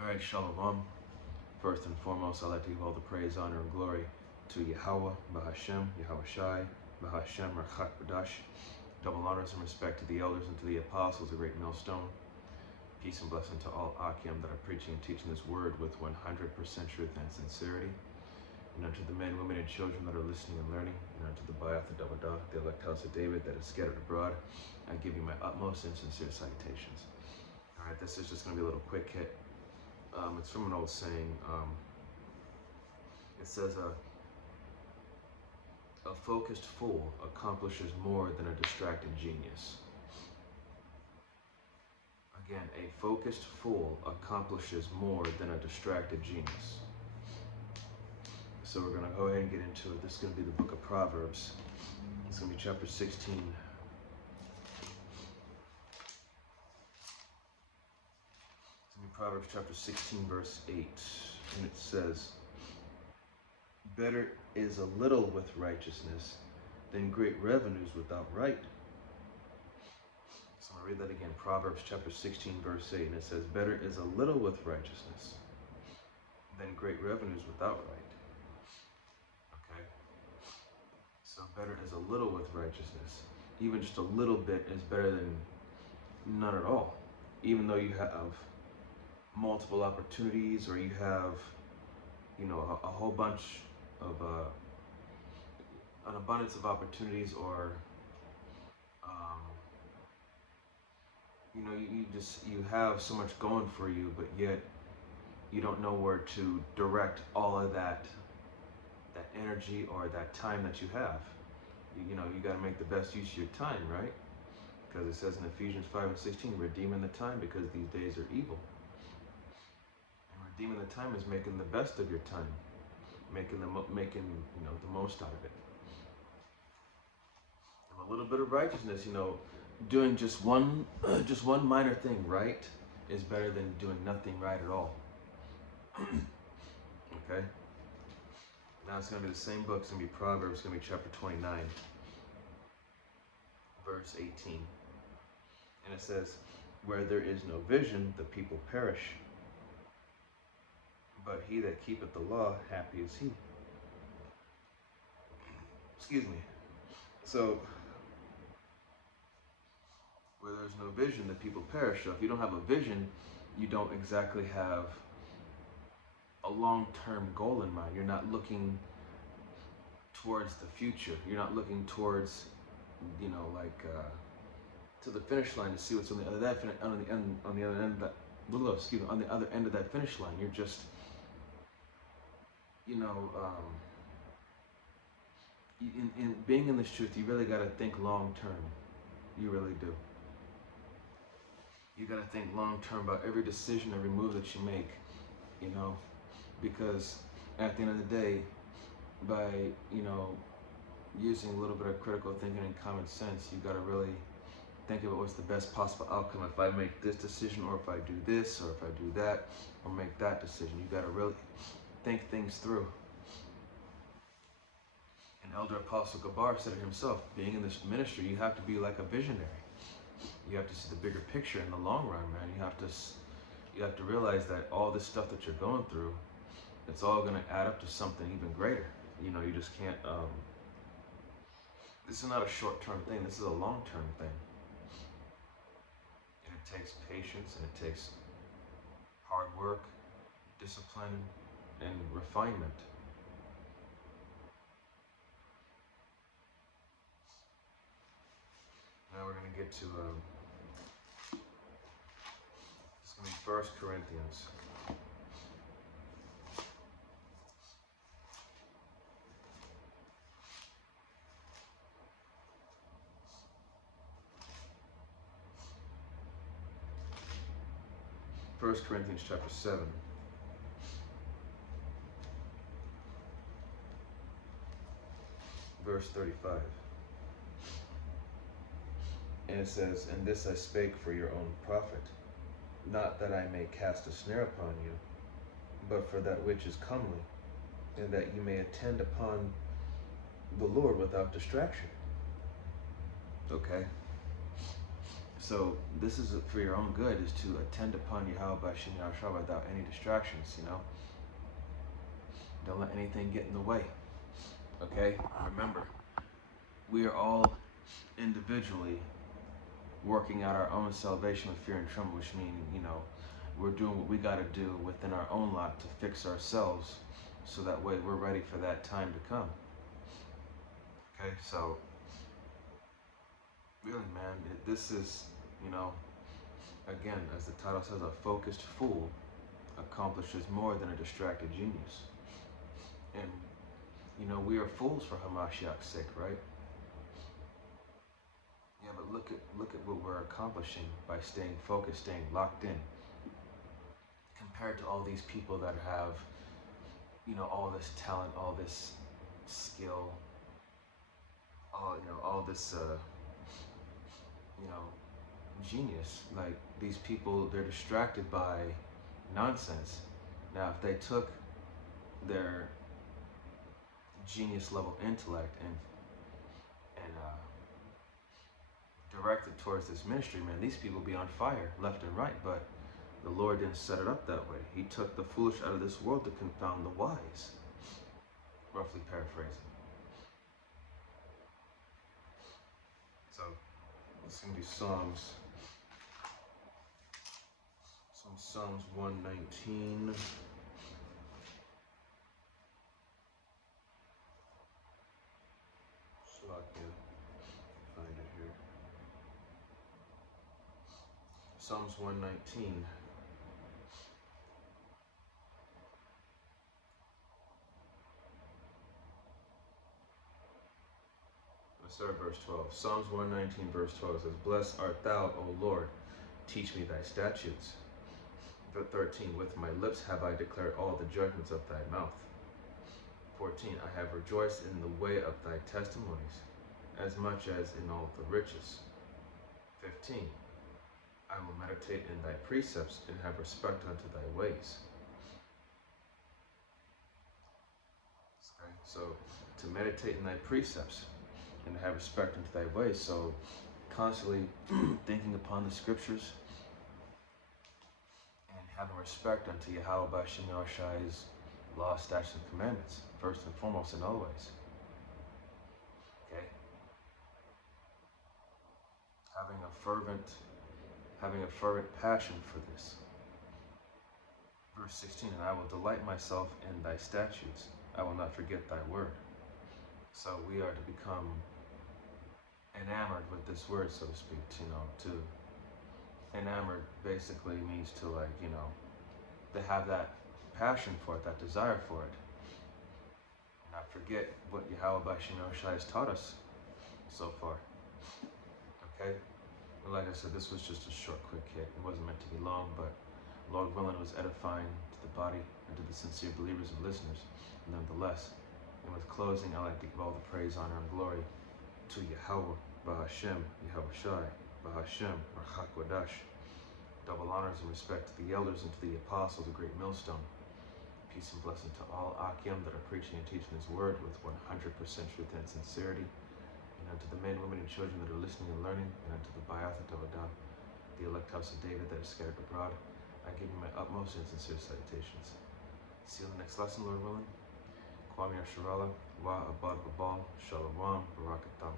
All right, Shalom. First and foremost, I'd like to give all the praise, honor, and glory to Yahweh, Bahashem, Yahweh Shai, Bahashem, Rachat Badash. Double honors and respect to the elders and to the apostles, the great millstone. Peace and blessing to all Akim that are preaching and teaching this word with 100% truth and sincerity. And unto the men, women, and children that are listening and learning, and unto the Bayath, the Dawadah, the elect house of David that is scattered abroad, I give you my utmost and sincere salutations. All right, this is just going to be a little quick hit. It's from an old saying. It says, a focused fool accomplishes more than a distracted genius. Again, a focused fool accomplishes more than a distracted genius. So we're going to go ahead and get into it. This is going to be the book of Proverbs. It's going to be chapter 16. It's going to be Proverbs chapter 16, verse 8. And it says, better is a little with righteousness than great revenues without right. So I'm going to read that again. Proverbs chapter 16, verse 8. And it says, better is a little with righteousness than great revenues without right. Okay? So better is a little with righteousness. Even just a little bit is better than none at all. Even though you have multiple opportunities, or you have, a whole bunch of an abundance of opportunities, or you have so much going for you, but yet you don't know where to direct all of that energy or that time that you have. You got to make the best use of your time, right? Because it says in Ephesians 5:16, redeeming the time because these days are evil. And redeeming the time is making the best of your time, making the most out of it. And a little bit of righteousness, doing just one minor thing right is better than doing nothing right at all. Okay? Now it's going to be the same book. It's going to be Proverbs. It's going to be chapter 29, verse 18. And it says, where there is no vision, the people perish. But he that keepeth the law, happy is he. Excuse me. So, where there's no vision, the people perish. So if you don't have a vision, you don't exactly have a long-term goal in mind. You're not looking towards the future. You're not looking towards, to the finish line to see what's on the other end of that finish line. You're just, in being in this truth, you really got to think long-term. You really do. You got to think long-term about every decision, every move that you make, because at the end of the day, by, using a little bit of critical thinking and common sense, you got to really think about what's the best possible outcome if I make this decision, or if I do this, or if I do that, or make that decision. You got to really think things through. And Elder Apostle Gabar said it himself, being in this ministry, you have to be like a visionary. You have to see the bigger picture in the long run, man. You have to realize that all this stuff that you're going through, it's all going to add up to something even greater. You just can't, this is not a short-term thing. This is a long-term thing. And it takes patience, and it takes hard work, discipline, and refinement. Now we're going to get to, it's going to be 1 Corinthians. First Corinthians chapter 7. Verse 35. And it says, and this I spake for your own profit, not that I may cast a snare upon you, but for that which is comely, and that you may attend upon the Lord without distraction. Okay? So this is for your own good, is to attend upon Yahweh B'Shem Yahushua without any distractions, you know? Don't let anything get in the way, okay? Remember, we are all individually working out our own salvation with fear and trembling, which means, you know, we're doing what we got to do within our own lot to fix ourselves so that way we're ready for that time to come. Okay, so really, man, this is, you know, again, as the title says, a focused fool accomplishes more than a distracted genius. And, you know, we are fools for Hamashiach's sake, right? Yeah, but look at what we're accomplishing by staying focused, staying locked in. Compared to all these people that have, you know, all this talent, all this skill, all this, you know, genius. Like, these people, they're distracted by nonsense. Now, if they took their genius level intellect and directed towards this ministry, man, these people be on fire left and right. But the Lord didn't set it up that way. He took the foolish out of this world to confound the wise. Roughly paraphrasing. So it's gonna be Psalms 119. So I can find it here. Psalms 119. Let's start verse 12. Psalms 119 verse 12 says, "Blessed art thou, O Lord, teach me thy statutes." Verse 13, "With my lips have I declared all the judgments of thy mouth." 14, "I have rejoiced in the way of thy testimonies, as much as in all the riches." 15, "I will meditate in thy precepts and have respect unto thy ways." Okay, so to meditate in thy precepts and to have respect unto thy ways, so constantly thinking upon the scriptures and having respect unto Yahweh B'Shem Yahushua's law, statutes, and commandments, first and foremost and always. Okay? Having a fervent passion for this. Verse 16, "And I will delight myself in thy statutes. I will not forget thy word." So we are to become enamored with this word, so to speak. You know, to enamored basically means to, like, you know, to have that passion for it, that desire for it. And not forget what Yahweh B'Shem Yahushua has taught us so far. Okay? And like I said, this was just a short, quick hit. It wasn't meant to be long, but Lord willing, it was edifying to the body and to the sincere believers and listeners, nonetheless. And with closing, I like to give all the praise, honor, and glory to Yahweh B'Hashem, Yahushai, B'Hashem, Rachak Wadash. Double honors and respect to the elders and to the apostles, the great millstone. Peace and blessing to all Akim that are preaching and teaching His word with 100% truth and sincerity. And unto the men, women, and children that are listening and learning, and unto the Bayatha Davadan, the elect house of David that is scattered abroad, I give you my utmost and sincere salutations. See you in the next lesson, Lord willing. Kwame Asherala, Wa Abad Babal, Shalom, Barakatam.